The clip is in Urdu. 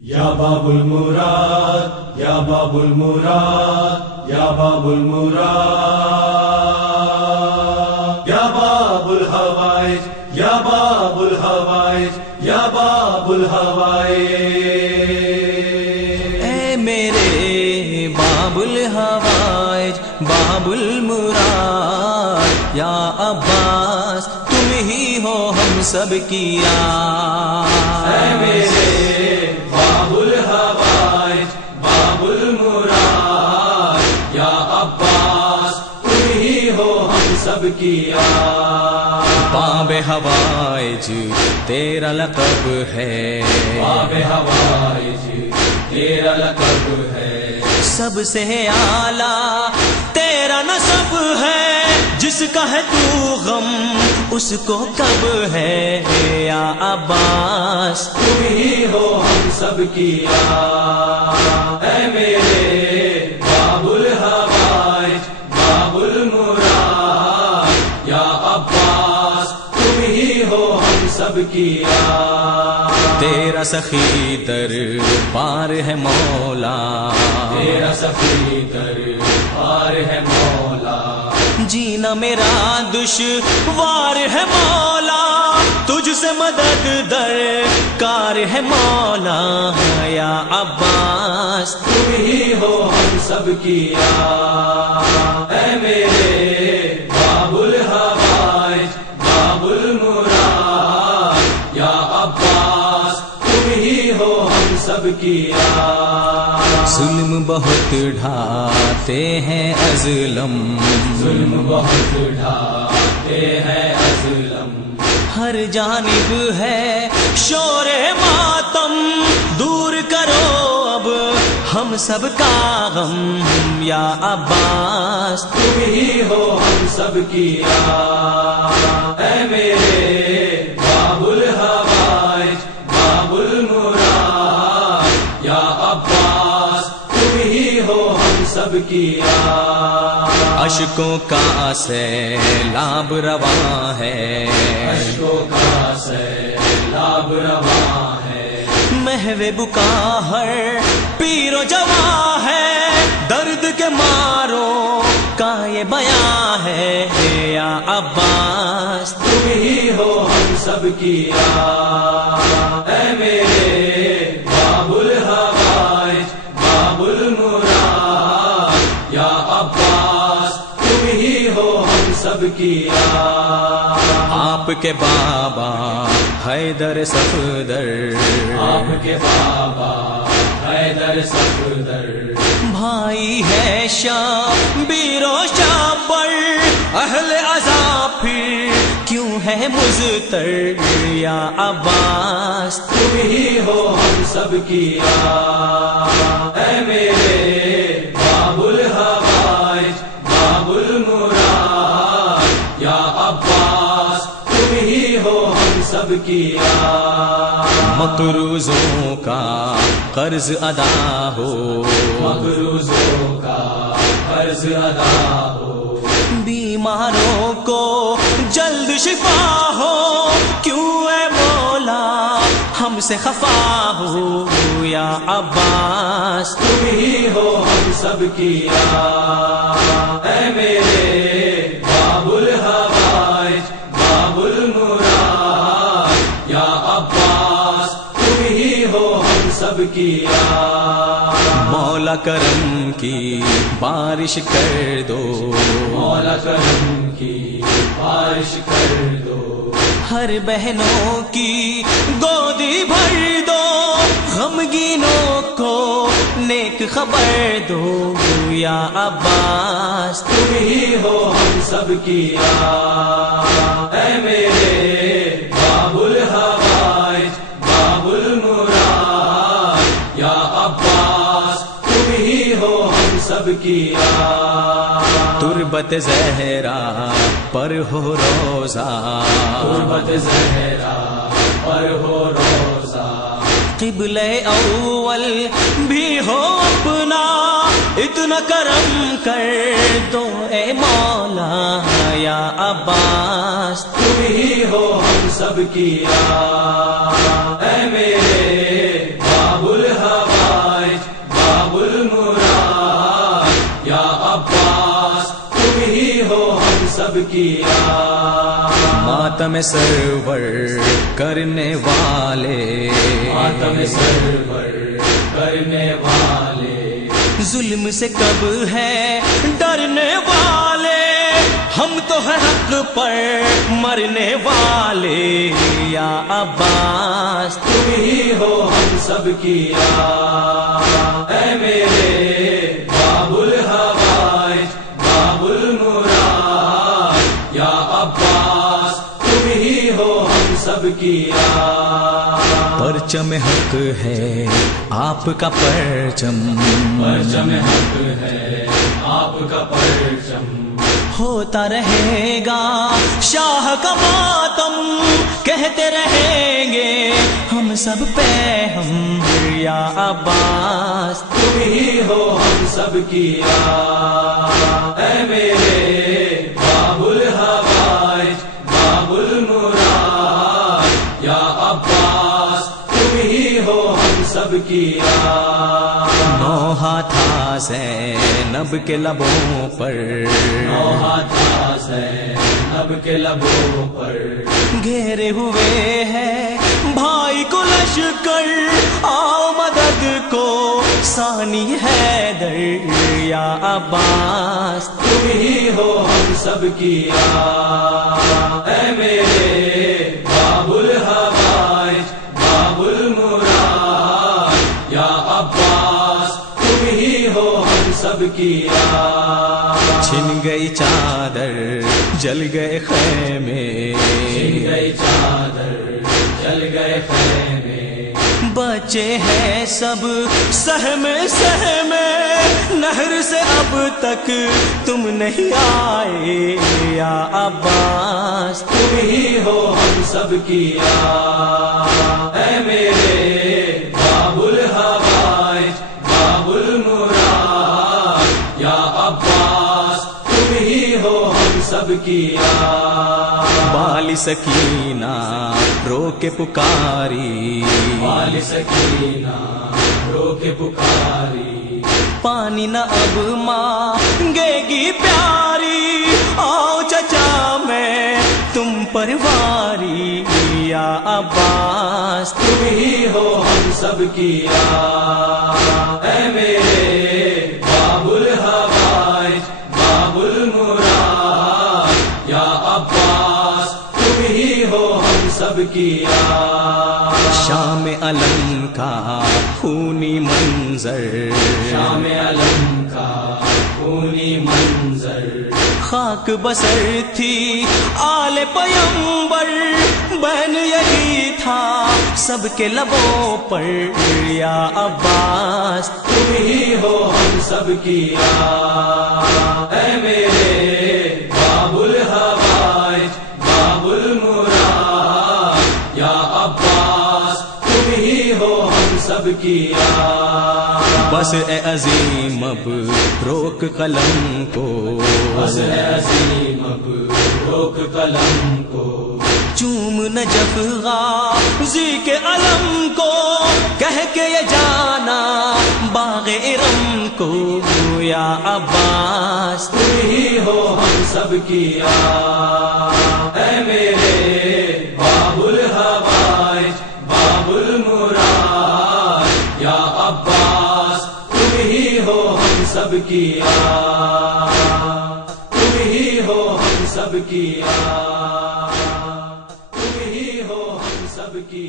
یا باب المراد یا باب المراد یا باب المراد یا باب الحوائج یا باب الحوائج یا باب الحوائج اے میرے باب الحوائج باب المراد یا عباس تم ہی ہو ہم سب کی یاد اے میرے باب الحوائج باب المراد یا عباس تم ہی ہو ہم سب کی یاد باب حوائج تیرا لقب ہے باب حوائج تیرا لقب ہے سب سے اعلیٰ تیرا نسب ہے جس کا ہے تو غم اس کو کب ہے یا عباس تم ہی ہو ہم سب کی یاد اے میرے باب الحوائج باب المراد یا عباس تم ہی ہو ہم سب کی یاد تیرا سخی در پار ہے مولا تیرا سخی در پار ہے مولا جینا میرا دشوار ہے مولا تجھ سے مدد در کار ہے مولا یا عباس تم ہی ہو ہم سب کی یاد اے میرے باب الحوائج باب المراد یا عباس تم ہی ہو ہم سب کی یاد ظلم بہت ڈھاتے ہیں ازلم ظلم بہت ڈھاتے ہیں ازلم ہر جانب ہے شور ماتم دور کرو اب ہم سب کا غم یا عباس تم ہی ہو ہم سب کی یاد اے میرے باب الحوائج باب المراد یا عباس تم ہی ہو ہم سب کی یاد اشکوں کا سیلاب رواں ہے اشکوں کا سیلاب رواں ہے محو بکا ہر پیر و جواں ہے درد کے ماروں کا یہ بیاں ہے یا عباس تم ہی ہو ہم سب کی یاد اے میرے باب الحوائج باب المراد یا عباس تم ہی ہو ہم سب کی یاد آپ کے بابا حیدر صفدر آپ کے بابا حیدر صفدر بھائی ہے شبیر و شابر اہل عذاب پھر کیوں ہے مضطر یا عباس تم ہی ہو ہم سب کی یاد اے میرے باب الحوائج باب المراد یا عباس تم ہی ہو ہم سب کی یاد مقروضوں کا قرض ادا ہو مقروضوں کا قرض ادا ہو بیماروں کو جلد شفا ہو کیوں اے مولا ہم سے خفا ہو یا عباس تم ہی ہو ہم سب کی یاد اے میرے باب الحوائج باب المراد یا عباس تم ہی ہو ہم سب کی یاد مولا کرم کی بارش کر دو مولا کرم کی بارش کر دو ہر بہنوں کی گودی بھر دو غمگینوں کو نیک خبر دو یا عباس تم ہی ہو ہم سب کی یاد اے میرے باب الحوائج باب المراد یا عباس تم ہی ہو ہم سب کی یاد تربت زہرا پر ہو روزہ تربت زہرا پر ہو روزہ قبلہ اول بھی ہو اپنا اتنا کرم کر دو اے مولا یا عباس تم ہی ہو ہم سب کی یاد اے میرے باب کیا، ماتم سرور کرنے والے، ماتم سرور کرنے والے، ظلم سے کب ہے ڈرنے والے، ہم تو ہیں حق پر مرنے والے، یا عباس تم ہی ہو ہم سب کی اے میرے باب الحوائج باب المراد، یا عباس تم ہی ہو ہم سب کی پرچم حق ہے آپ کا پرچم، پرچم حق ہے آپ کا پرچم، ہوتا رہے گا شاہ کا ماتم، کہتے رہیں گے ہم سب پہ ہم، یا عباس تم ہی ہو ہم سب کی اے میرے باب الحوائج باب المراد، یا عباس تم ہی ہو ہم سب کی نوحہ تھا زینب کے لبوں پر، نوحہ تھا زینب کے لبوں پر، گھیرے ہوئے ہیں بھائی کو لشکر، آؤ مدد کو ثانی حیدر، یا عباس تم ہی ہو ہم سب کی اے میرے باب الحوائج باب المراد، یا عباس تم ہی ہو ہم سب کی چھن گئی چادر جل گئے خیمے، چھن گئی چادر جل گئے خیمے، بچے ہیں سب سہمے سہمے، نہر سے اب تک تم نہیں آئے، یا عباس تم ہی ہو ہم سب کی اے میرے باب الحوائج باب المراد، یا عباس تم ہی ہو ہم سب کی بالی سکینہ رو کے پکاری، والی سکینہ رو کے پکاری، پانی نہ اب مانگے گی پیاری، آؤ چچا میں تم پر واری، یا عباس تم ہی ہو ہم سب کی اے میرے باب الحوائج باب المراد، یا عباس تم ہی ہو ہم سب کی شام علم کا خونی منظر، شام علم کا خونی منظر، خاک بسر تھی آل پیمبر، بہن یہی تھا سب کے لبوں پر، یا عباس تم ہی ہو ہم سب کی اے میرے باب الحوائج باب المراد، یا عباس تم ہی ہو ہم سب کی بس اے عظیم اب روک قلم کو، بس اے عظیم اب روک قلم کو، چوم نجف غازی کے علم کو، کہہ کے یہ جانا باغ ارم کو، یا عباس تم ہی ہو ہم سب کی اے میرے باب الحوائج باب المراد، یا عباس تم ہی ہو ہم سب کی تم ہی ہو ہم سب کی تم ہی ہو ہم سب کی